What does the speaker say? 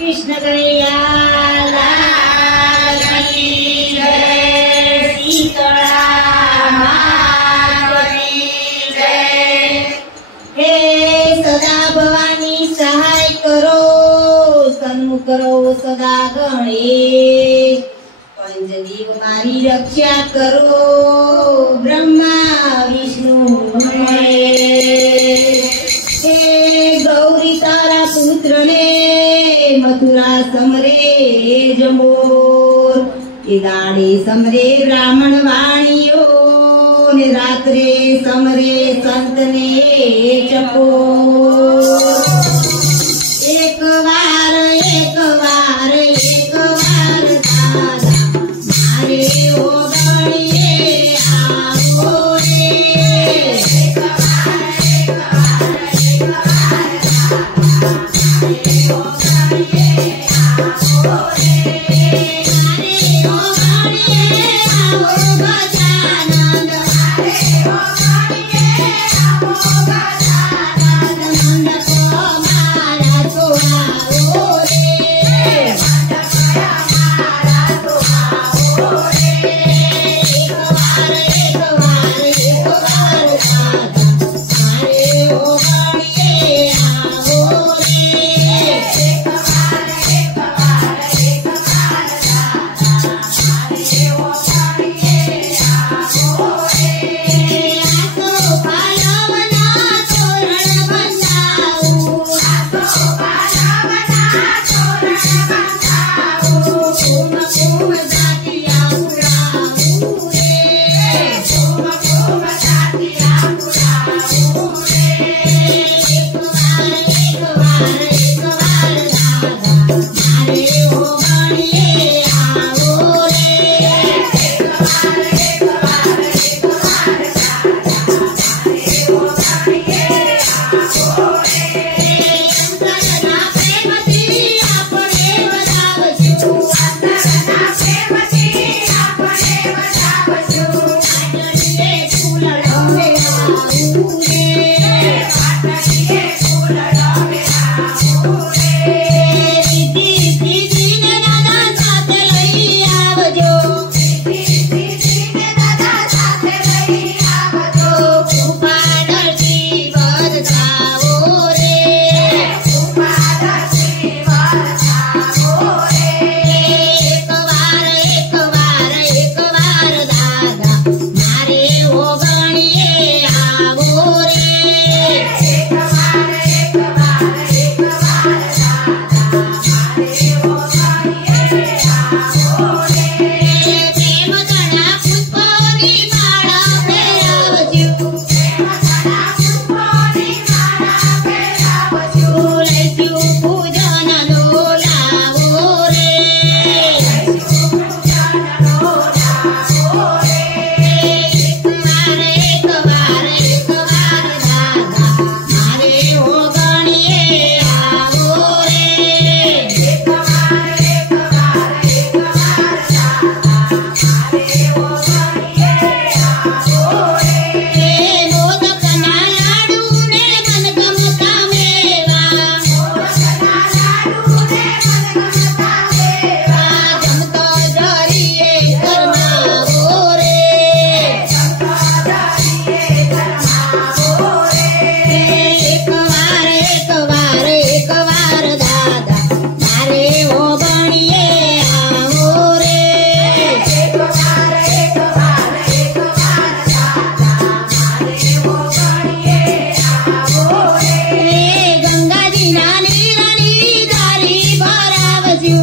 कृष्ण कन्हैया लाल की जय। शीतला माता की जय। हे सदा भवानी सहाय करो, सन्मुख करो सदा गणेश। पंचदेव मारी रक्षा करो, ब्रह्मा विष्णु महेश। हे गौरी तारा पुत्र ने मथुरा समरे जंबोर। ये दाड़े समरे ब्राह्मण वाणियो ने रात्रे समरे संत ने चकोर। एक बार दादा मारे ओगणिए आओ रे। एक बार दादा मारे ओगणिए आओ रे। मारे ओगणिए आओ गजानंद, मारे ओगणिए आओ गजानंद। मंडप मारा तो आओ रे, मंडप मारा तो आओ रे। एक बार दादा मारे ओगणिए आओ रे। एक बार गंगा जी नानी रानी दारी भरावजू।